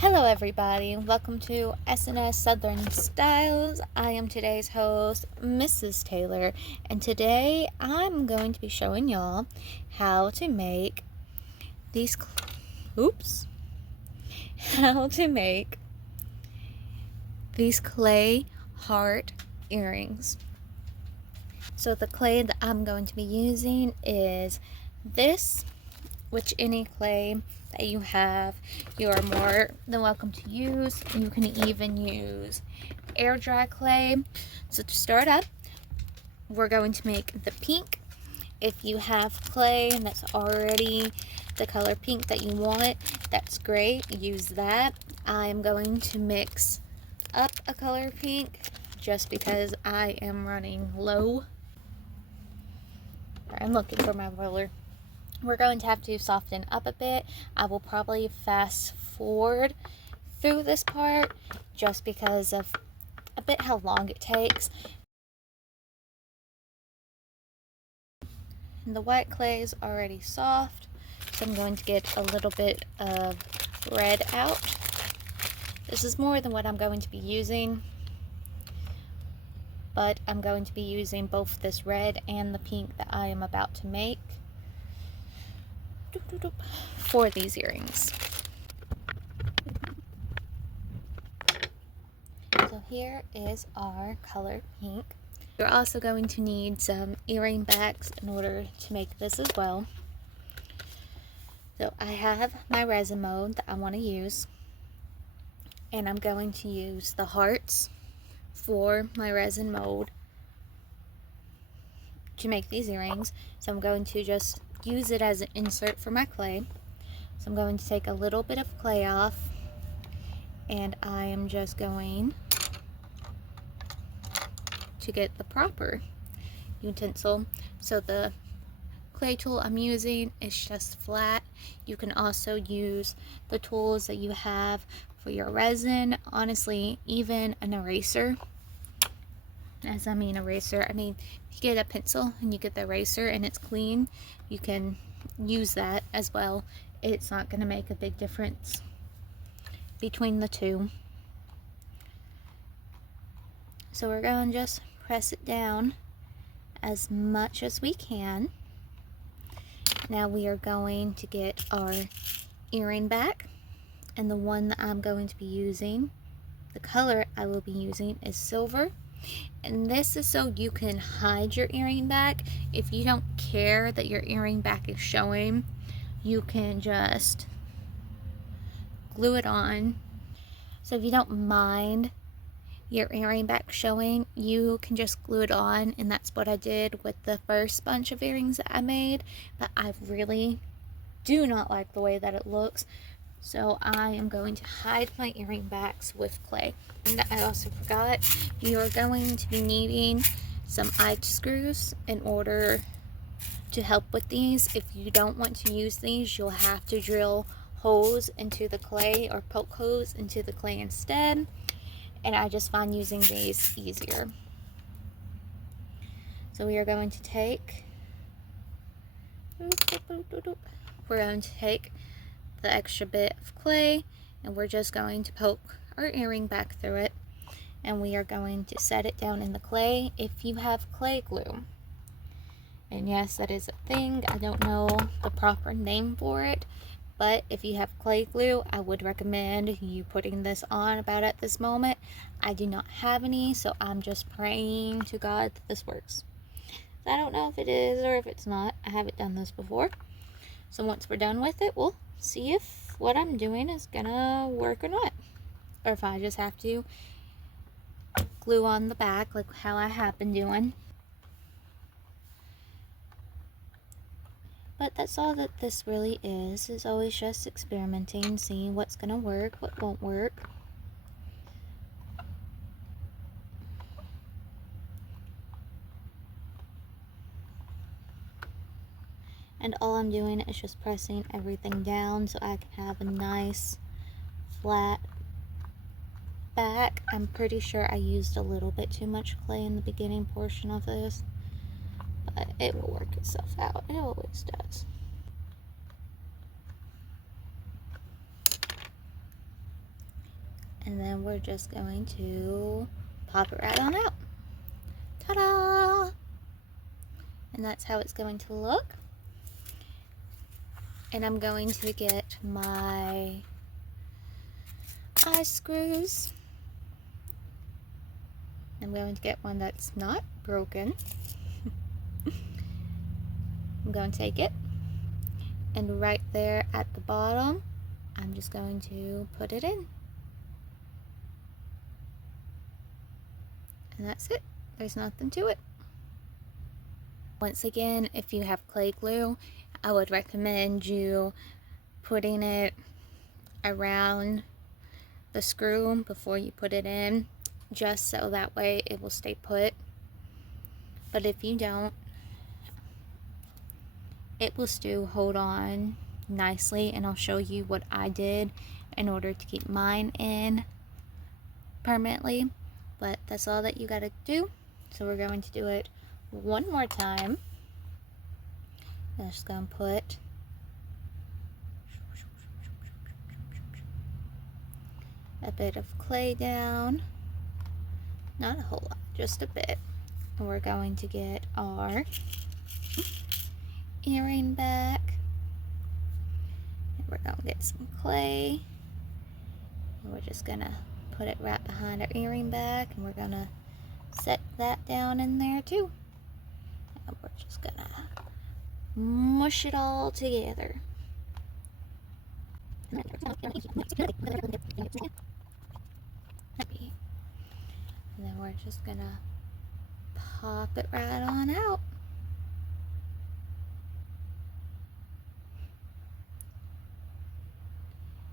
Hello everybody, welcome to SNS Southern Styles. I am today's host, Mrs. Taylor, and today I'm going to be showing y'all how to make these how to make these clay heart earrings. So the clay that I'm going to be using is this, which any clay that you have, you are more than welcome to use. You can even use air dry clay. So to start up, we're going to make the pink. If you have clay that's already the color pink that you want, that's great, use that. I'm going to mix up a color pink just because I am running low. I'm looking for my roller. We're going to have to soften up a bit. I will probably fast forward through this part just because of a bit how long it takes. And the white clay is already soft, so I'm going to get a little bit of red out. This is more than what I'm going to be using, but I'm going to be using both this red and the pink that I am about to make for these earrings. So here is our color pink. You're also going to need some earring backs in order to make this as well. So I have my resin mode that I want to use, and I'm going to use the hearts for my resin mode to make these earrings. So I'm going to just use it as an insert for my clay. So I'm going to take a little bit of clay off, and I am just going to get the proper utensil. So the clay tool I'm using is just flat. You can also use the tools that you have for your resin. Honestly, even an eraser. I mean if you get a pencil and you get the eraser and it's clean, you can use that as well. It's not going to make a big difference between the two. So we're going to just press it down as much as we can. Now we are going to get our earring back, and the one that I'm going to be using, the color I will be using is silver. And this is so you can hide your earring back. If you don't care that your earring back is showing, you can just glue it on. So if you don't mind your earring back showing, you can just glue it on, and that's what I did with the first bunch of earrings that I made. But I really do not like the way that it looks, so I am going to hide my earring backs with clay. And I also forgot, you are going to be needing some eye screws in order to help with these. If you don't want to use these, you'll have to drill holes into the clay or poke holes into the clay instead, and I just find using these easier. So we are going to take the extra bit of clay, and we're just going to poke our earring back through it, and we are going to set it down in the clay. If you have clay glue, and yes, that is a thing, I don't know the proper name for it, but if you have clay glue, I would recommend you putting this on about at this moment. I do not have any, so I'm just praying to God that this works. I don't know if it is or if it's not. I haven't done this before. So once we're done with it, we'll see if what I'm doing is gonna work or not. Or if I just have to glue on the back like how I have been doing. But that's all that this really is always just experimenting, seeing what's gonna work, what won't work. And all I'm doing is just pressing everything down so I can have a nice flat back. I'm pretty sure I used a little bit too much clay in the beginning portion of this, but it will work itself out. It always does. And then we're just going to pop it right on out. Ta-da! And that's how it's going to look. And I'm going to get my eye screws. I'm going to get one that's not broken. I'm going to take it, and right there at the bottom, I'm just going to put it in. And that's it. There's nothing to it. Once again, if you have clay glue, I would recommend you putting it around the screw before you put it in, just so that way it will stay put. But if you don't, it will still hold on nicely, and I'll show you what I did in order to keep mine in permanently. But that's all that you gotta do. So we're going to do it one more time. I'm just gonna put a bit of clay down, not a whole lot, just a bit. And we're going to get our earring back, and we're going to get some clay, and we're just gonna put it right behind our earring back, and we're gonna set that down in there too. And we're just gonna mush it all together. And then we're just gonna pop it right on out.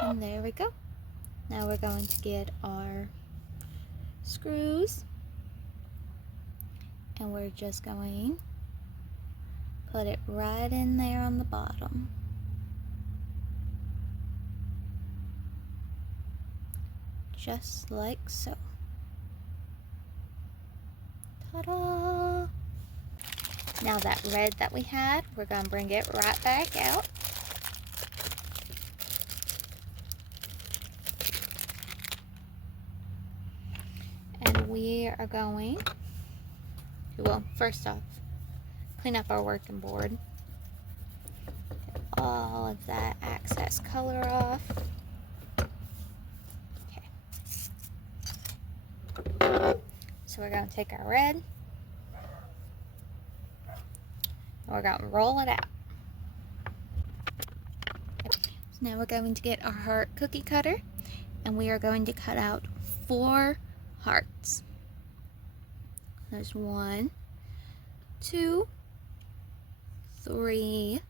And there we go. Now we're going to get our screws, and we're just going to put it right in there on the bottom. Just like so. Ta-da! Now that red that we had, we're going to bring it right back out. And we are going to, well, first off, clean up our working board. Get all of that excess color off. Okay. So we're going to take our red, and we're going to roll it out. So now we're going to get our heart cookie cutter, and we are going to cut out 4 hearts. There's 1, 2, 3,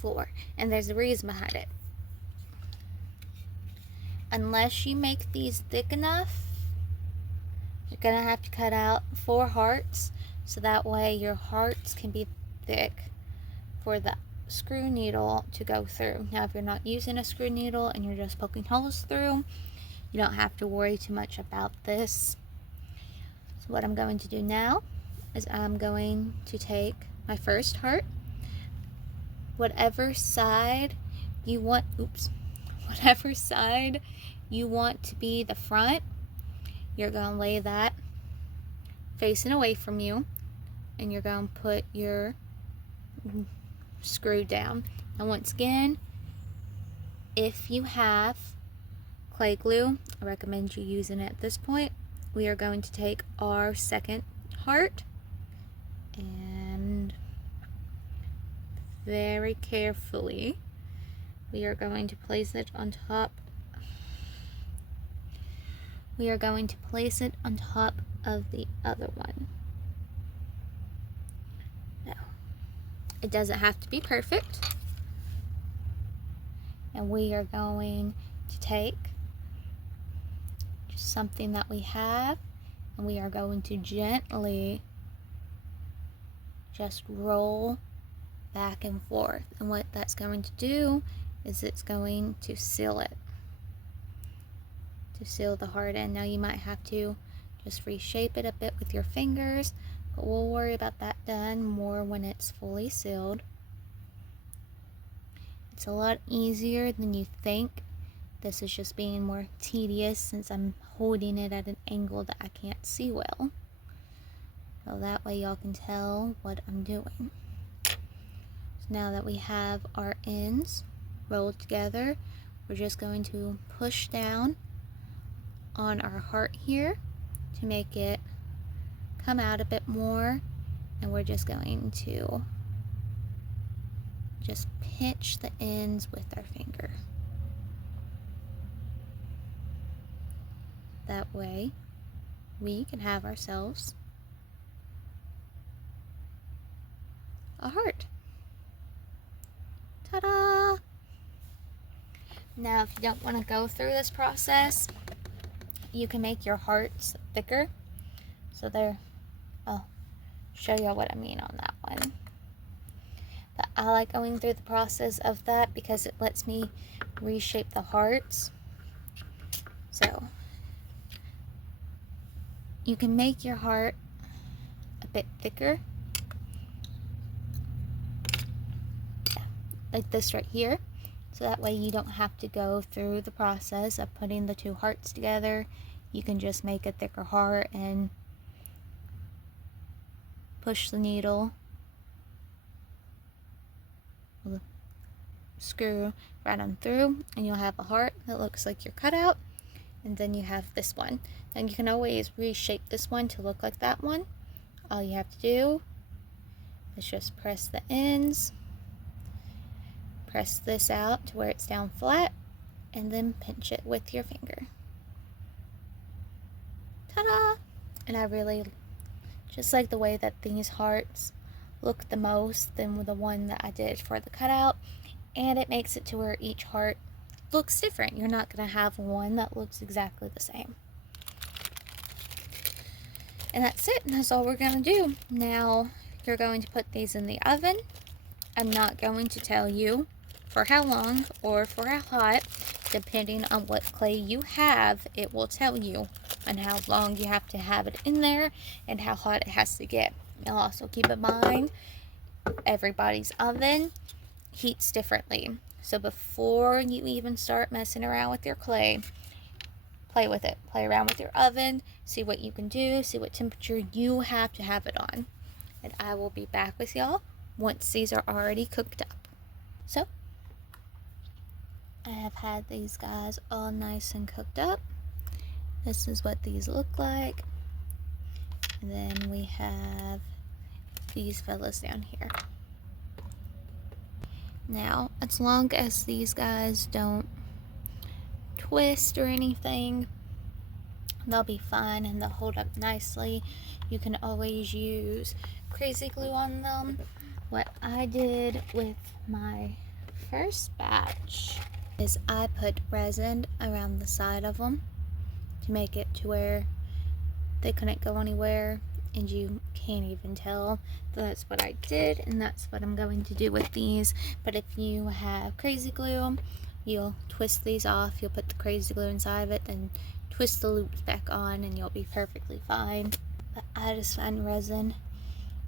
4, and there's a reason behind it. Unless you make these thick enough, you're gonna have to cut out 4 hearts, so that way your hearts can be thick for the screw needle to go through. Now if you're not using a screw needle and you're just poking holes through, you don't have to worry too much about this. So what I'm going to do now is I'm going to take my first heart, whatever side you want, whatever side you want to be the front, you're going to lay that facing away from you, and you're going to put your screw down. And once again, if you have clay glue, I recommend you using it at this point. We are going to take our second heart and very carefully we are going to place it on top. We are going to place it on top of the other one. Now, it doesn't have to be perfect. And we are going to take just something that we have, and we are going to gently just roll back and forth. And what that's going to do is it's going to seal it, to seal the heart in. Now you might have to just reshape it a bit with your fingers, but we'll worry about that done more when it's fully sealed. It's a lot easier than you think This is just being more tedious since I'm holding it at an angle that I can't see well. So that way y'all can tell what I'm doing. So now that we have our ends rolled together, we're just going to push down on our heart here to make it come out a bit more, and we're just going to just pinch the ends with our finger. That way we can have ourselves a heart. Ta-da! Now if you don't want to go through this process, you can make your hearts thicker. So I'll show y'all what I mean on that one. But I like going through the process of that because it lets me reshape the hearts. So you can make your heart a bit thicker, like this right here. So that way you don't have to go through the process of putting the two hearts together. You can just make a thicker heart and push the needle, screw right on through, and you'll have a heart that looks like your cutout. And then you have this one. And you can always reshape this one to look like that one. All you have to do is just press the ends, press this out to where it's down flat, and then pinch it with your finger. Ta-da! And I really just like the way that these hearts look the most than the one that I did for the cutout. And it makes it to where each heart looks different. You're not going to have one that looks exactly the same. And that's it. And that's all we're going to do. Now, you're going to put these in the oven. I'm not going to tell you for how long or for how hot. Depending on what clay you have, it will tell you on how long you have to have it in there and how hot it has to get. Now also keep in mind, everybody's oven heats differently. So before you even start messing around with your clay, play with it. Play around with your oven, see what you can do, see what temperature you have to have it on. And I will be back with y'all once these are already cooked up. So, I have had these guys all nice and cooked up. This is what these look like. And then we have these fellas down here. Now, as long as these guys don't twist or anything, they'll be fine and they'll hold up nicely. You can always use crazy glue on them. What I did with my first batch is I put resin around the side of them to make it to where they couldn't go anywhere and you can't even tell. That's what I did, and that's what I'm going to do with these. But if you have crazy glue, you'll twist these off, you'll put the crazy glue inside of it, then twist the loops back on, and you'll be perfectly fine. But I just find resin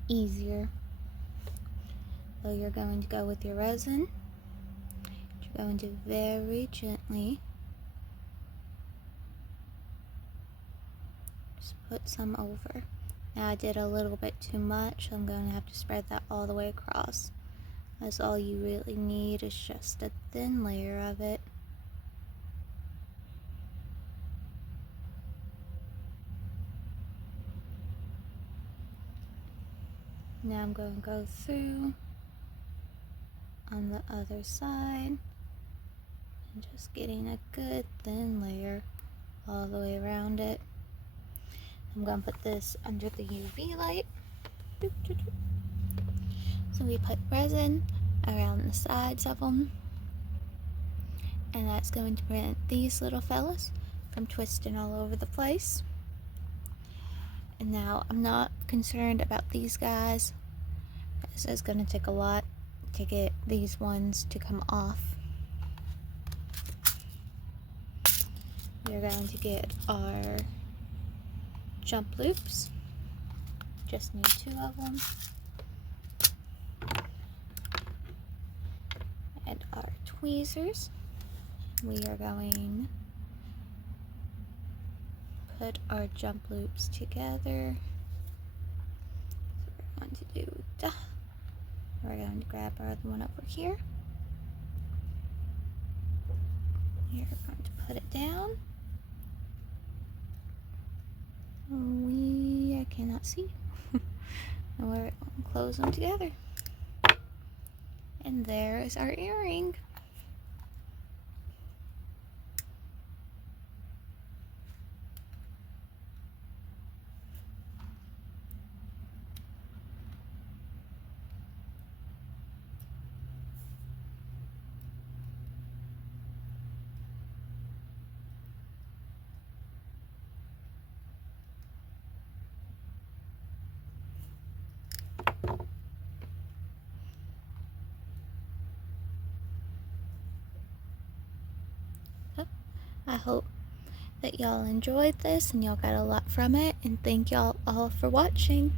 easier. So you're going to go with your resin. You're going to very gently just put some over. Now I did a little bit too much, so I'm going to have to spread that all the way across. That's all you really need, is just a thin layer of it. Now I'm going to go through on the other side and just getting a good thin layer all the way around it. I'm going to put this under the UV light. So we put resin around the sides of them, and that's going to prevent these little fellas from twisting all over the place. And now I'm not concerned about these guys. This is going to take a lot to get these ones to come off. We're going to get our jump loops. Just need 2 of them. And our tweezers. we are going to put our jump loops together. So we're going to do duh. We're going to grab our other one over here. We're going to put it down. I cannot see. And we're going to close them together. And there is our earring. I hope that y'all enjoyed this and y'all got a lot from it, and thank y'all all for watching.